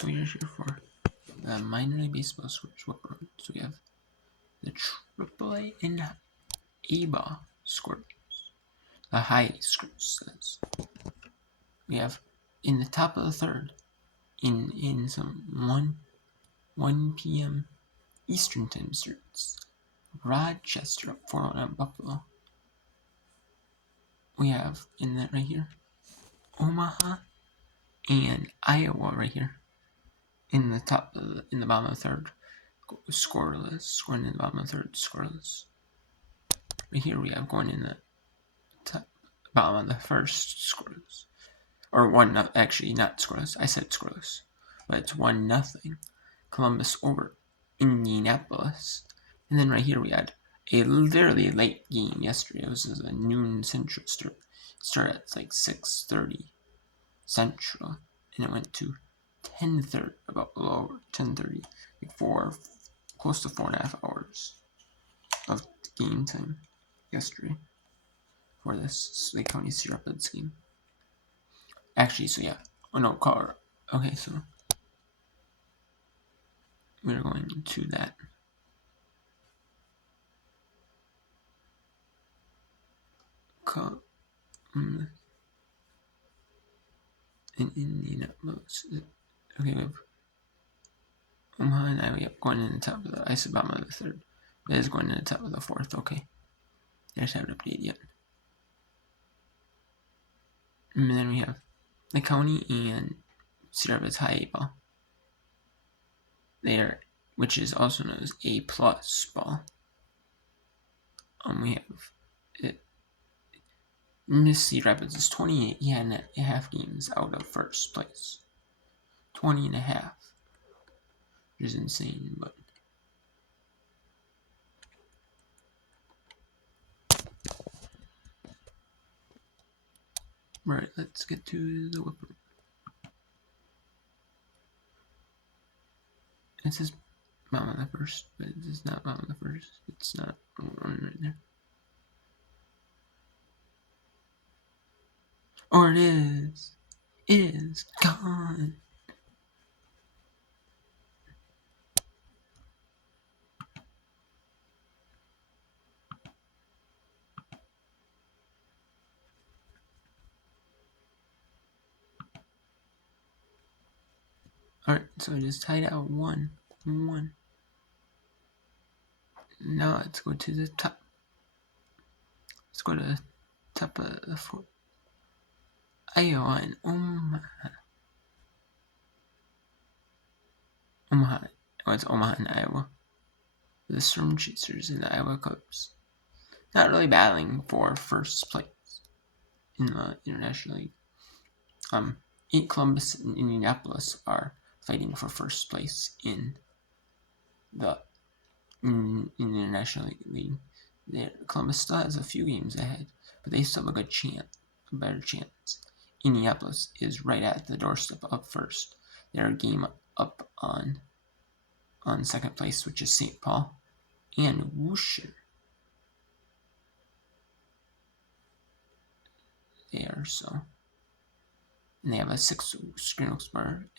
So we are here for the minor league baseball scores. So we have the AAA and A-ball scores. The high scores says. We have in the top of the third, in some 1 p.m. Eastern time starts. Rochester up 4-1 on Buffalo. We have in that right here, Omaha and Iowa right here. In the bottom of the third, scoreless. Scoring in the bottom of the third, scoreless. Right here we have going in the bottom of the first, scoreless. Or 1-0, actually not scoreless. I said scoreless, but it's 1-0. Columbus over Indianapolis. And then right here we had a literally late game yesterday. It was a noon Central start. It started at like 6:30 Central, and it went to 10:30, about below 10:30, like close to 4.5 hours of game time yesterday for this Lake County Sea Rapids game. Actually, so yeah. Oh no, car. Okay, so we're going to that. In Indianapolis. Okay, we have Omaha and Iowa going in the top of the ice bottom of the third. That is going in the top of the fourth. Okay. I just haven't updated yet. And then we have the county and Sea Rapids High A-ball. There, which is also known as A+ ball. We have it. Miss Sea Rapids is 28.5 games out of first place. 20.5. Which is insane, but right, let's get to the whipper. It says bottom of the first, but it is not bottom of the first. It's not running right there. Or it is. It is gone. Alright, so it is tied out 1-1. Now let's go to the top. Let's go to the top of the fourth. Iowa and Omaha. Oh, it's Omaha and Iowa. The Storm Chasers and the Iowa Cubs. Not really battling for first place in the International League. Columbus and Indianapolis are fighting for first place in the International League. Columbus still has a few games ahead, but they still have a better chance. Indianapolis is right at the doorstep up first. They're a game up on second place, which is St. Paul and Worcester. There, so. And they have a 6 Bar,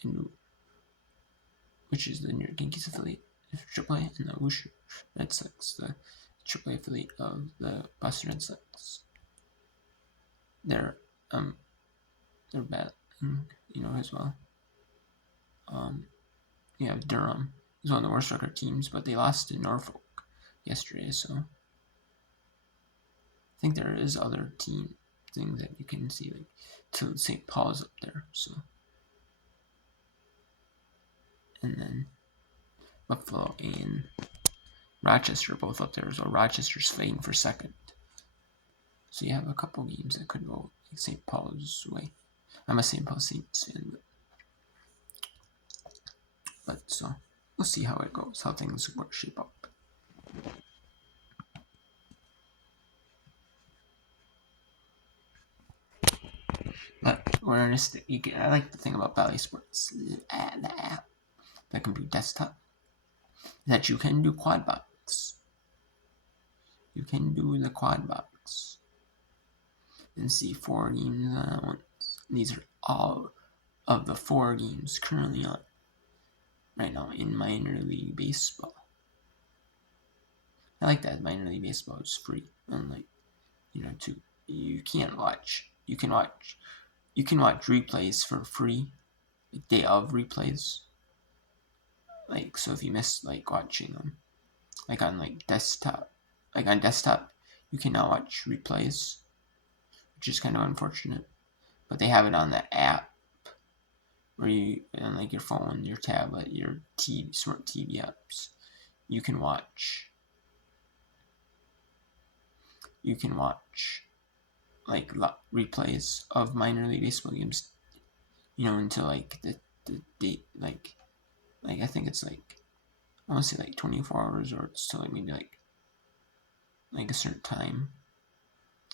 which is the New York Yankees affiliate of AAA, and the Worcester Red Sox, the AAA affiliate of the Boston Red Sox. They're battling, as well. You have Durham is one of the worst record teams, but they lost to Norfolk yesterday, so I think there is other team things that you can see, like till St. Paul's up there, so. And then Buffalo and Rochester are both up there as well. Rochester's fighting for second. So you have a couple games that could go like St. Paul's way. I'm a St. Paul Saints fan, but so we'll see how it goes, how things shape up. But I like the thing about Bally Sports, the app that can be desktop, that you can do quad box. You can do the quad box and see 4 games on once. These are all of the 4 games currently on. right now in minor league baseball. I like that minor league baseball is free, unlike you can watch replays for free, like day of replays. Like, so if you miss like watching them, like on desktop, you cannot watch replays, which is kind of unfortunate. But they have it on the app where you, on like your phone, your tablet, your TV, smart TV apps, you can watch like replays of minor league baseball games, until like the date, like I think it's like, I want to say like 24 hours, or it's still like maybe like a certain time.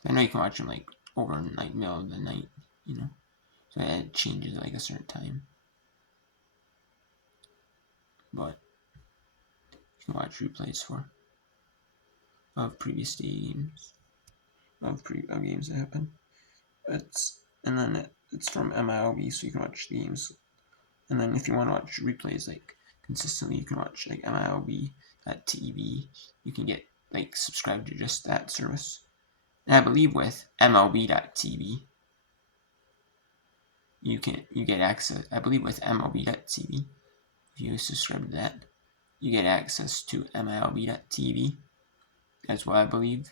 I know you can watch them like over in like middle of the night, so it changes like a certain time. But you can watch replays of previous day games, of games that happen. It's from MiLB, so you can watch games. And then if you want to watch replays like consistently, you can watch like MiLB.tv. You can get like subscribed to just that service. And I believe with MLB.tv, you get access. I believe with MLB.tv, if you subscribe to that, you get access to MILB.tv as well, I believe.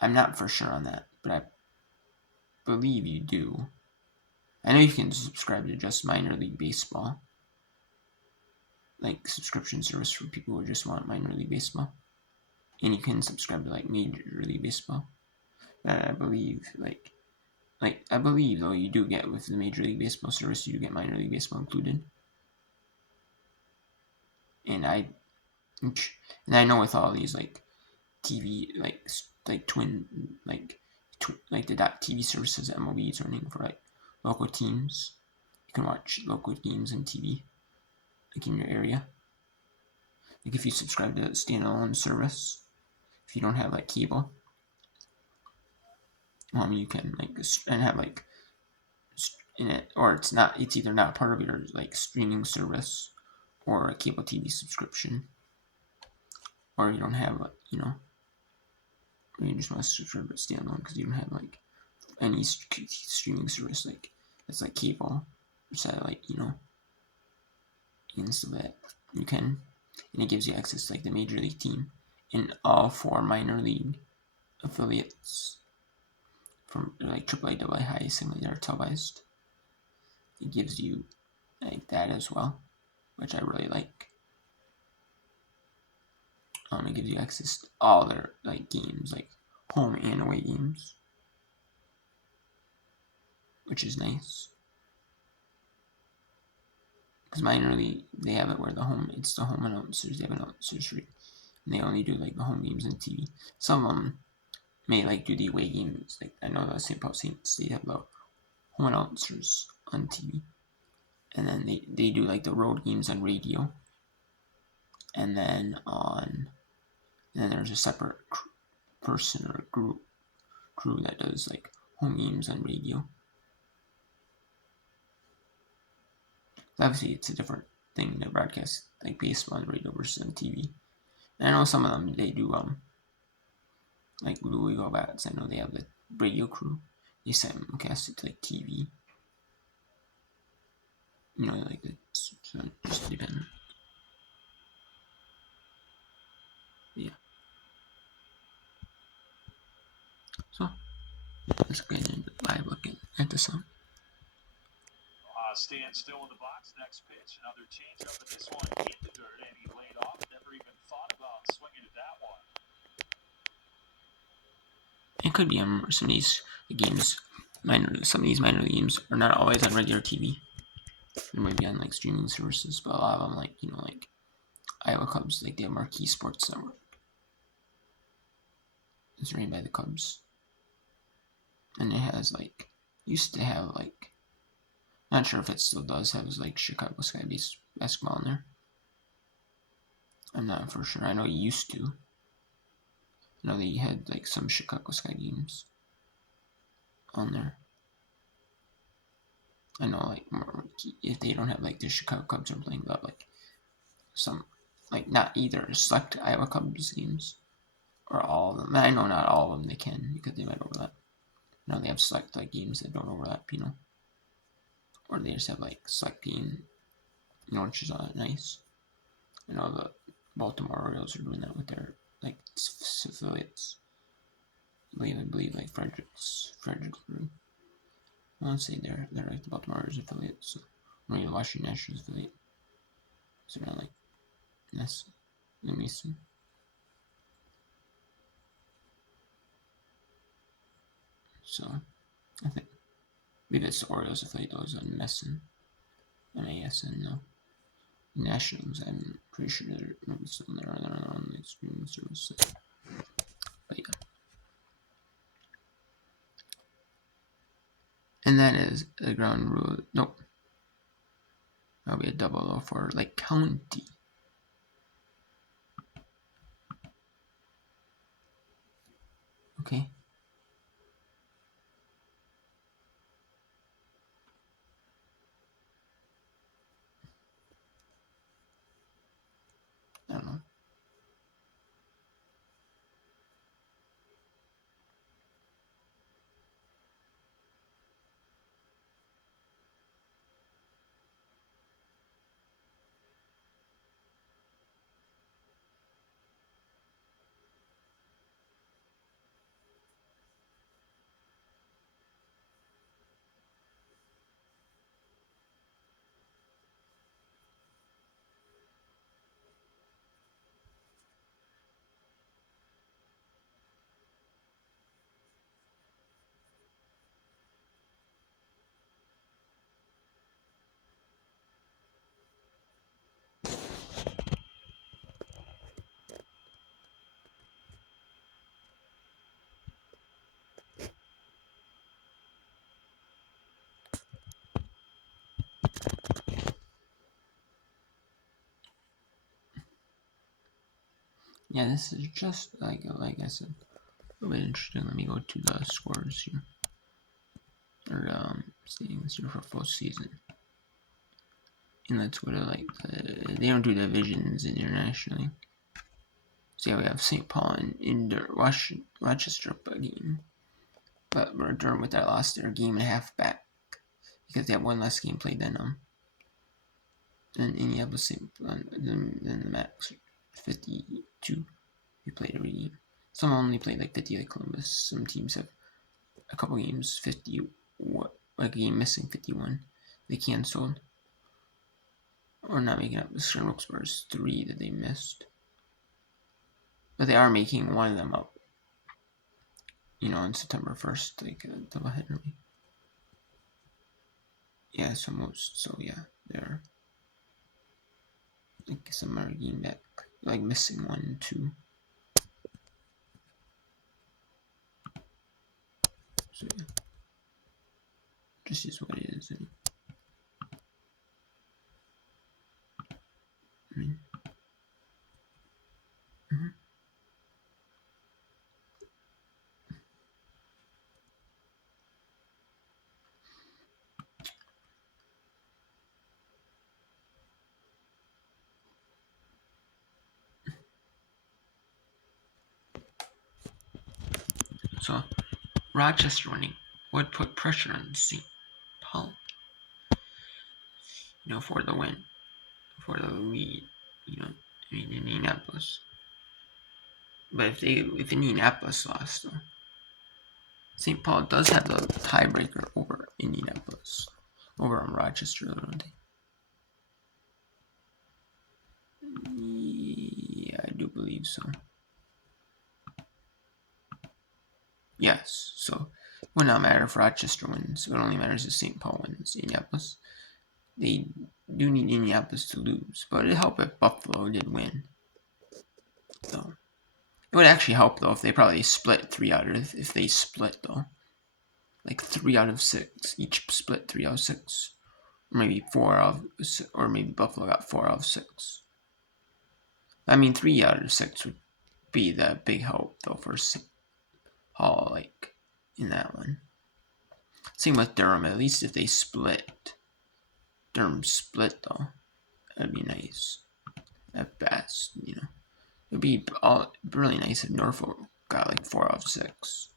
I'm not for sure on that, but I believe you do. I know you can subscribe to just minor league baseball, like subscription service for people who just want minor league baseball, and you can subscribe to like major league baseball. But I believe I believe though you do get, with the major league baseball service, you do get minor league baseball included. And I know with all these like TV, like twin, like the .tv services that MLB is running for like local teams. You can watch local games on TV, like in your area. Like if you subscribe to a standalone service, if you don't have like cable, you can and have like in it, or it's either not part of your like streaming service or a cable TV subscription, or you don't have or you just want to subscribe to standalone because you don't have like any streaming service like that's like cable or satellite, and so that you can, and it gives you access to like the major league team in all 4 minor league affiliates, from like AAA, AA, high, single, that are televised. It gives you like that as well, which I really like. It gives you access to all their like games, like home and away games, which is nice. Because minor league, they have it where it's the home announcers. They have announcers, and they only do like the home games on TV. Some of them may like do the away games. Like I know the St. Paul Saints, they have the home announcers on TV, and then they do like the road games on radio. And then there's a separate person or crew that does like home games on radio. Obviously, it's a different thing to broadcast like baseball on radio versus on TV. And I know some of them they do like Louisville Bats. I know they have the radio crew. They simulcast it to like TV. Like it's just depends. Yeah. So let's get into live looking at the sun. Stand still in the box. Next pitch, another changeup, but this one hit the dirt, and he laid off. Never even thought about swinging at that one. It could be on some of these games. Some of these minor league games are not always on regular TV. They might be on like streaming services, but a lot of them, like like Iowa Cubs, like they have Marquee Sports Network. It's ran by the Cubs, and it has like used to have like. Not sure if it still does have like Chicago Sky basketball in there. I'm not for sure. I know it used to. I know they had like some Chicago Sky games on there. I know like more if they don't have like the Chicago Cubs are playing, but like some like not either select Iowa Cubs games or all of them. I know not all of them they can because they might overlap. No, they have select like games that don't overlap, or they just have like select game, which is nice. I know the Baltimore Orioles are doing that with their like affiliates. I believe like Fredericksburg. I want to say they're like the Baltimore Orioles affiliates, so maybe the Washington Nationals affiliate. So they're like that's let me see. So I think maybe it's the Orioles affiliate. Those on Messin, MASN. No, Nationals. I'm pretty sure they're maybe still there. They're on the streaming service. But yeah, and that is the ground rule. Nope, that'll be a double though for like county. Okay. I don't know. Yeah, this is just like I said, a little bit interesting. Let me go to the scores here, or standings here for full season. And let's go to like they don't do divisions internationally. So yeah, we have St. Paul and Rochester game, but we're done with that lost their game and a half back because they have one less game played than Indianapolis than the Max 52. We played every game. Some only played like 50 like Columbus. Some teams have a couple games 50, like a game missing 51. They canceled or not making up. The Stern Wilkes-Barre's 3 that they missed, but they are making one of them up. On September 1st, like a doubleheader. Yeah, so yeah, they're like some are getting back, like missing 1, 2. So yeah, just is what it is. I mean, mm-hmm. So Rochester winning would put pressure on St. Paul, for the win, for the lead, in Indianapolis. But if Indianapolis lost, though, St. Paul does have the tiebreaker over Indianapolis, over on Rochester, don't they? Yeah, I do believe so. Yes, so it would not matter if Rochester wins. It only matters if St. Paul wins. Indianapolis, they do need Indianapolis to lose, but it'd help if Buffalo did win. So it would actually help though if they probably split 3 out of if they split though, like 3 out of 6 each split 3 out of 6, or maybe 4 out of, or maybe Buffalo got 4 out of 6. I mean 3 out of 6 would be the big help though for St. Paul, like in that one. Same with Durham. At least if they split. Durham split though. That'd be nice. At best, you know. It'd be really nice if Norfolk got like 4 out of 6.